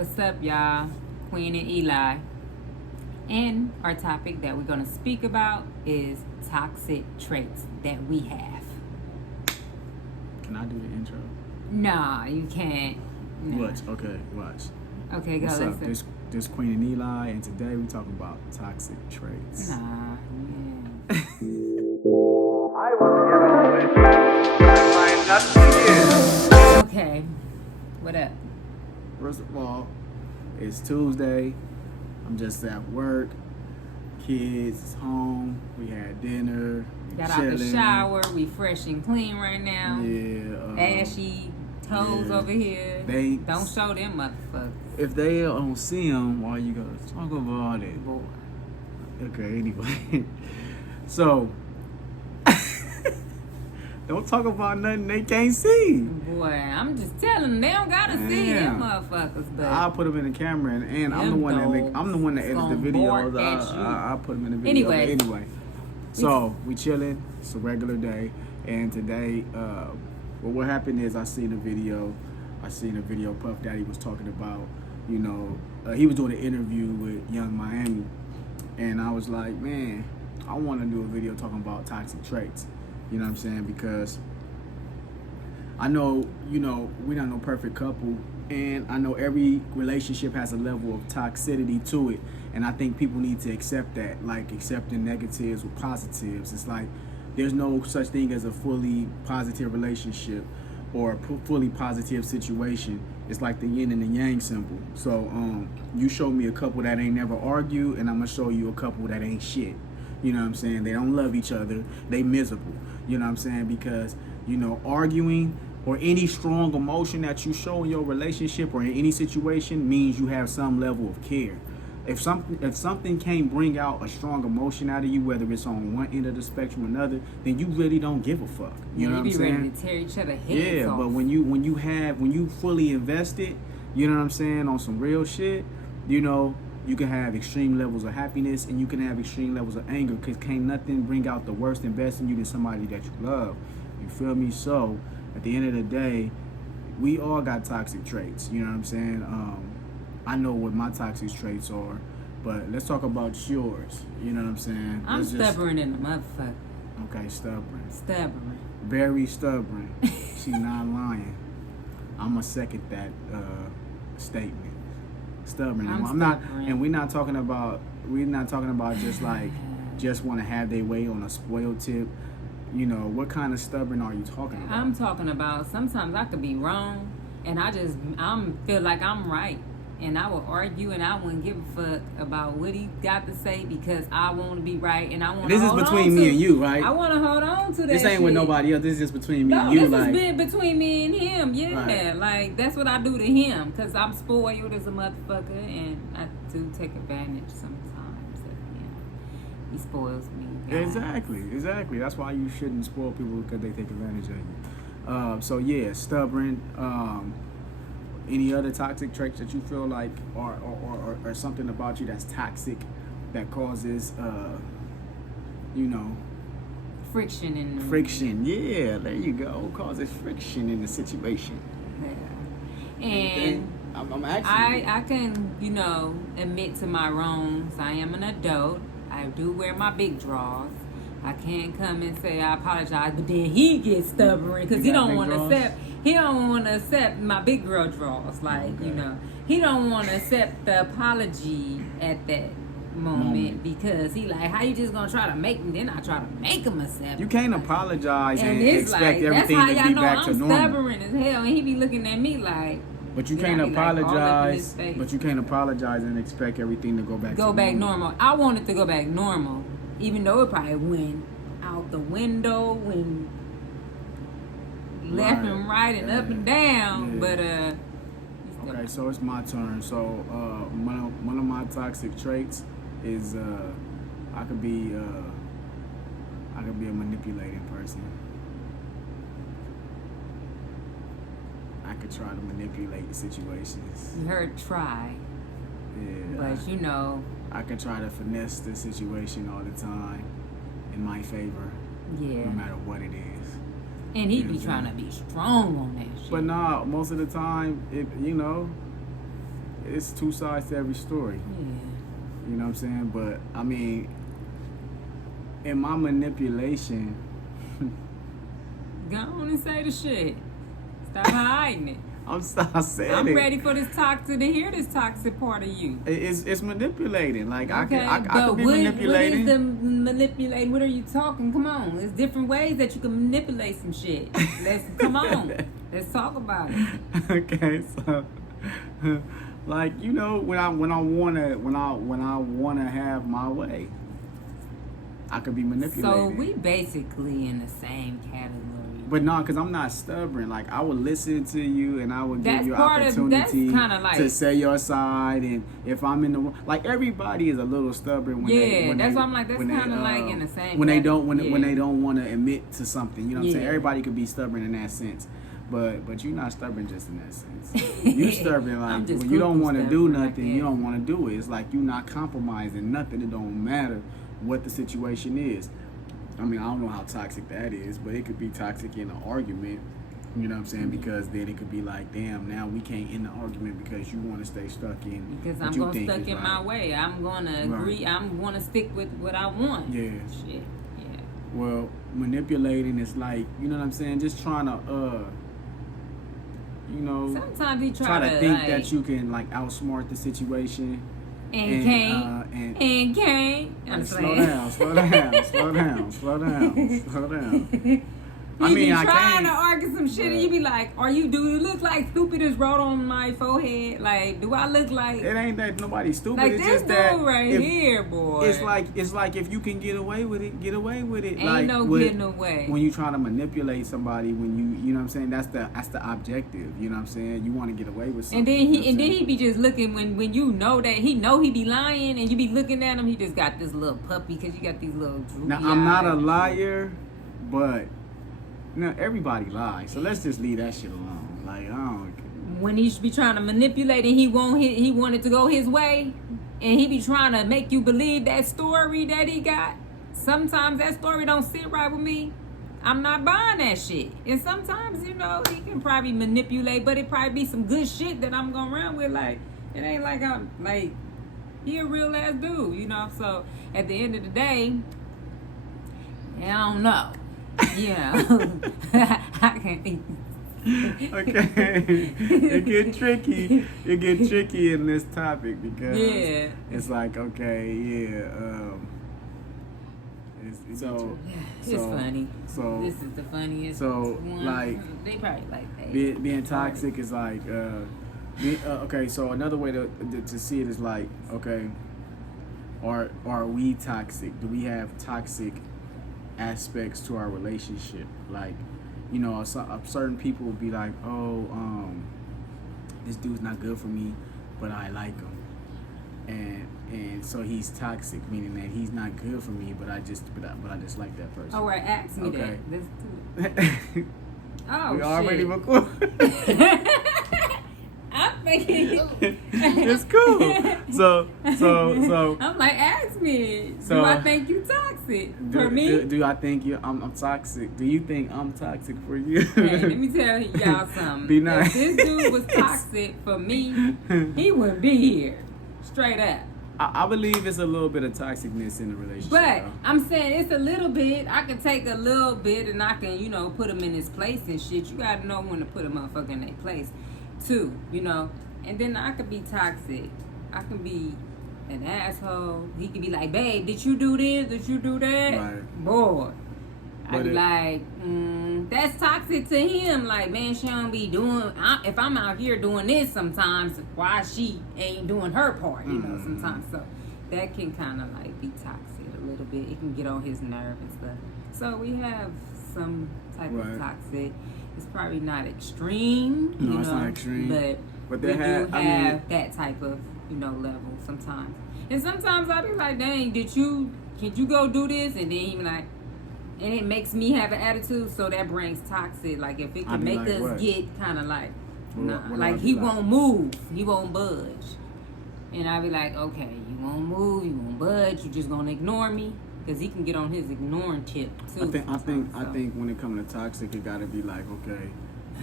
What's up, y'all? Queen and Eli. And our topic that we're going to speak about is toxic traits that we have. Can I do the intro? Nah, you can't. No. Watch. Okay, watch. Okay, go. What's up? Listen. This Queen and Eli, and today we talking about toxic traits. Nah, yeah. I was given with I find nothing here. Okay. What up? First of all, it's Tuesday. I'm just at work. Kids is home. We had dinner. Got chilling. out the shower. We fresh and clean right now. Yeah. Ashy toes over here. They Don't show them motherfuckers. If they don't see them, why you gotta talk about it? Boy. Okay, anyway. So, don't talk about nothing they can't see. Boy, I'm just telling them they don't gotta see them motherfuckers. But I'll put them in the camera, and I'm the one that edits the videos. I'll put them in the video. Anyway, so we chilling. It's a regular day, and today, what happened is I seen a video Puff Daddy was talking about. He was doing an interview with Young Miami, and I was like, man, I want to do a video talking about toxic traits. You know what I'm saying? Because I know, we're not no perfect couple, and I know every relationship has a level of toxicity to it, and I think people need to accept that, like accepting negatives with positives. It's like there's no such thing as a fully positive relationship or a fully positive situation. It's like the yin and the yang symbol. So you show me a couple that ain't never argue, and I'm gonna show you a couple that ain't shit. You know what I'm saying? They don't love each other. They miserable. You know what I'm saying? Because, arguing or any strong emotion that you show in your relationship or in any situation means you have some level of care. If something can't bring out a strong emotion out of you, whether it's on one end of the spectrum or another, then you really don't give a fuck. You know what I'm saying? Ready to tear each other heads off. But when you fully invested, you know what I'm saying, on some real shit, you can have extreme levels of happiness and you can have extreme levels of anger, because can't nothing bring out the worst and best in you than somebody that you love. You feel me? So at the end of the day, we all got toxic traits. You know what I'm saying? I know what my toxic traits are, but let's talk about yours. You know what I'm saying? I'm stubborn in the motherfucker. Okay, stubborn. Stubborn. Very stubborn. She's not lying. I'm gonna second that statement. Stubborn. And we're not talking about just want to have their way on a spoiled tip. What kind of stubborn are you talking about? I'm talking about sometimes I could be wrong, and I feel like I'm right, and I will argue, and I wouldn't give a fuck about what he got to say because I want to be right, and I want to. This is between me and you, right? I want to hold on to that. This ain't shit. with nobody else. This is just between me and you. This has been between me and him. Yeah, right. Like that's what I do to him because I'm spoiled as a motherfucker, and I do take advantage sometimes of him. He spoils me. Guys. Exactly. That's why you shouldn't spoil people, because they take advantage of you. So yeah, stubborn. Any other toxic traits that you feel like or something about you that's toxic that causes friction in the friction. Yeah, there you go. Causes friction in the situation. Yeah. And I'm actually I can admit to my wrongs. I am an adult. I do wear my big drawers. I can't come and say I apologize, but then he gets stubborn because he don't want to accept my big girl drawers. Like, he don't want to accept the apology at that moment because he like, how you just gonna try to make him? Then I try to make him accept. You can't apologize and expect everything to be back to normal. I'm stubborn as hell, and he be looking at me like. But you can't apologize. But you can't apologize and expect everything to go back normal. I want it to go back normal, even though it probably went out the window, went left and right and up and down. Yeah. But okay, so it's my turn. So one of my toxic traits is I could be a manipulating person. I could try to manipulate the situations. You heard try. Yeah. But I could try to finesse the situation all the time in my favor. Yeah. No matter what it is. And he be trying to be strong on that shit. But nah, most of the time, it's two sides to every story. Yeah. You know what I'm saying? But I mean, in my manipulation, go on and say the shit. Stop hiding it. I'm saying I'm it. ready for this toxic to hear this toxic part of you. It's manipulating. Like Okay, I could be manipulating. What is the manipulating? What are you talking? Come on, there's different ways that you can manipulate some shit. Come on. Let's talk about it. Okay, so like you know when I wanna have my way, I could be manipulated. So we basically in the same category. But no, because I'm not stubborn. Like I would listen to you and I would give you opportunity to say your side. And if I'm in the like everybody is a little stubborn when that's why I'm like that's kind of like in the same. When they don't want to admit to something, you know what I'm saying? Everybody could be stubborn in that sense. But you're not stubborn just in that sense. You stubborn like when you don't want to do nothing, you don't want to do it. It's like you're not compromising nothing. It don't matter what the situation is. I mean, I don't know how toxic that is, but it could be toxic in an argument. You know what I'm saying? Because then it could be like, damn, now we can't end the argument because you want to stay stuck in. Because I'm going to stuck in my way. I'm going to agree. I'm going to stick with what I want. Yeah. Shit. Yeah. Well, manipulating is like, you know what I'm saying? Just trying to, you know, sometimes you try to think that you can like outsmart the situation. And can't. Like, slow down. I mean, you trying to argue some shit and you be like, do you look like stupid as wrote on my forehead? Like, do I look like... It ain't that nobody's stupid. Like it's this just dude that here, boy. It's like if you can get away with it, get away with it. Ain't like, no getting away. When you trying to manipulate somebody, when you know what I'm saying, that's the objective. You know what I'm saying? You want to get away with something. And then he be just looking when you know that he be lying and you be looking at him, he just got this little puppy because you got these little droopy Now, I'm not a liar, but... Now everybody lies, so let's just leave that shit alone. Like I don't. When he should be trying to manipulate and he wanted to go his way, and he be trying to make you believe that story that he got. Sometimes that story don't sit right with me. I'm not buying that shit. And sometimes he can probably manipulate, but it probably be some good shit that I'm gonna run with. Like it ain't like I'm like he a real ass dude, So at the end of the day, I don't know. Yeah, I can't think. Okay, it get tricky. It get tricky in this topic because it's like it's funny. So this is the funniest. So one. like they probably like that. Being toxic is like okay. So another way to see it is like are we toxic? Do we have toxic aspects to our relationship? Like, certain people will be like, this dude's not good for me, but I like him, and so he's toxic, meaning that he's not good for me, but I just like that person. Oh, right, ask me that. Let's do it. Oh, we already recorded. I'm thinking it's cool. So I'm like, ask me. So, do I think you toxic for me? Do I think I'm toxic? Do you think I'm toxic for you? Hey, let me tell y'all something. Be nice. If this dude was toxic for me, he wouldn't be here. Straight up. I believe it's a little bit of toxicness in the relationship. But I'm saying it's a little bit. I can take a little bit and I can, put him in his place and shit. You gotta know when to put a motherfucker in their place too, And then I could be toxic. I can be an asshole. He could be like, babe, did you do this? Did you do that? Right. Boy. I'd be like, that's toxic to him. Like, man, she don't be doing... if I'm out here doing this sometimes, why she ain't doing her part, sometimes. So that can kind of, like, be toxic a little bit. It can get on his nerve and stuff. So we have some type of toxic. It's probably not extreme, No, it's not extreme. But we do have that type of, level sometimes. And sometimes I'll be like, dang, can you go do this? And then he be like... And it makes me have an attitude, so that brings toxic. Like, if it can make us get kind of like, like he won't move, he won't budge. And I be like, okay, you won't move, you won't budge, you just gonna ignore me, because he can get on his ignoring tip too. I think when it comes to toxic, it gotta be like, okay,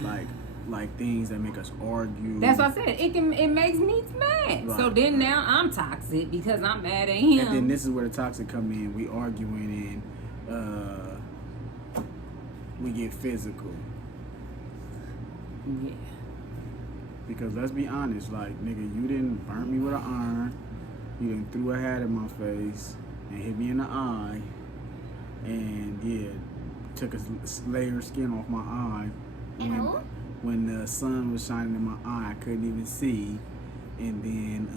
like like things that make us argue. That's what I said. It makes me mad. Right, so then now I'm toxic because I'm mad at him. And then this is where the toxic come in. We arguing and we get physical. Yeah. Because let's be honest, like, nigga, you didn't burn me with an iron. You didn't threw a hat in my face and hit me in the eye. And yeah, took a layer of skin off my eye. When the sun was shining in my eye, I couldn't even see. And then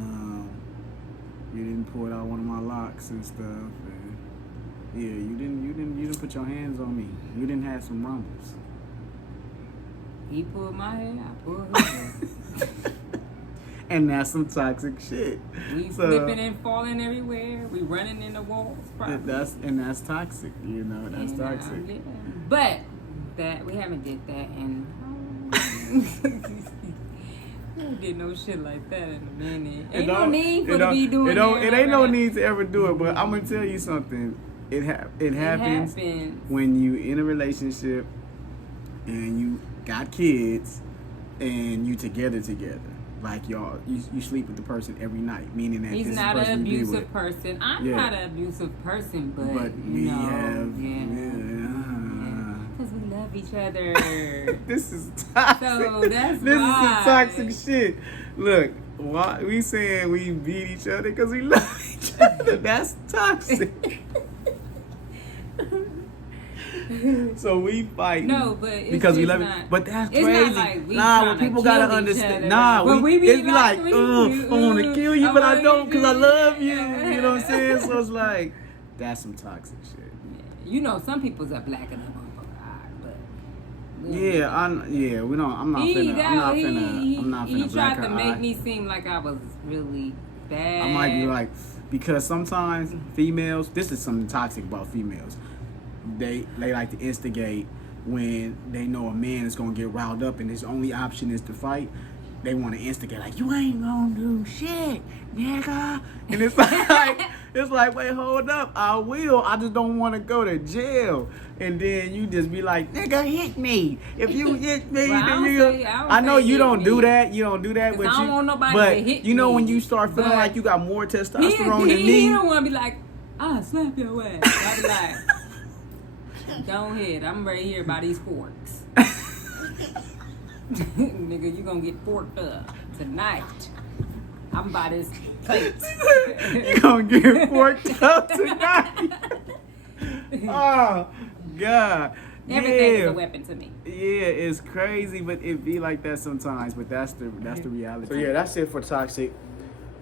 you didn't pull out one of my locks and stuff. And yeah, you didn't put your hands on me. You didn't have some rumbles. He pulled my hair, I pulled his hair. And that's some toxic shit. We flipping and falling everywhere. We running in the walls. That's toxic. You know, that's toxic. Yeah. But that we haven't did that, and we don't did no shit like that in a minute. Ain't no need for to be doing that. It ain't no need to ever do it. But I'm gonna tell you something. It happens when you in a relationship and you got kids and you together. Like y'all, you sleep with the person every night, meaning that he's this not is an abusive person. I'm not an abusive person, but we have, because we love each other. This is toxic. So that's this why. is some toxic shit. Look, why we saying we beat each other because we love each other? That's toxic. So we fight. No, but it's because we just love it. But that's it's crazy. Not like we well, people gotta understand. But we it's like, I want to kill you, but I don't because I love you. You know what I'm saying? So it's like that's some toxic shit. Yeah. You know, some people's are black and but we don't. I'm not finna. He tried to make me seem like I was really bad. I might be like, because sometimes females. This is something toxic about females. They like to instigate when they know a man is gonna get riled up and his only option is to fight. They want to instigate like, you ain't gonna do shit, nigga. And it's like, wait, hold up, I will. I just don't want to go to jail. And then you just be like, nigga, hit me. If you hit me, then I know you don't do that. You don't do that. But I don't want nobody to hit you know me. When you start feeling like you got more testosterone than me. He don't want to be like, I'll slap your ass. I be like, go ahead. I'm right here by these forks. Nigga, you gonna get forked up tonight. I'm by this plate. You gonna get forked up tonight. Oh, God. Everything is a weapon to me. Yeah, it's crazy, but it be like that sometimes. But that's the reality. So yeah, that's it for toxic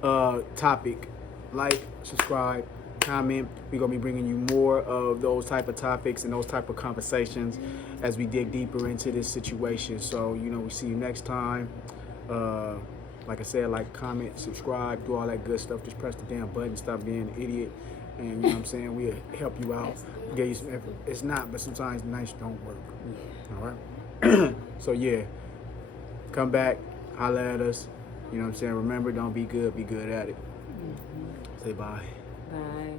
topic. Like, subscribe, comment. We're gonna be bringing you more of those type of topics and those type of conversations as we dig deeper into this situation. So we see you next time. Like I said, like, comment, subscribe, do all that good stuff. Just press the damn button, stop being an idiot, and you know what I'm saying, we'll help you out, get you some effort. It's not, but sometimes nice don't work. All right. So yeah, come back, holla at us. You know what I'm saying. Remember, don't be good, be good at it. Say bye. Bye.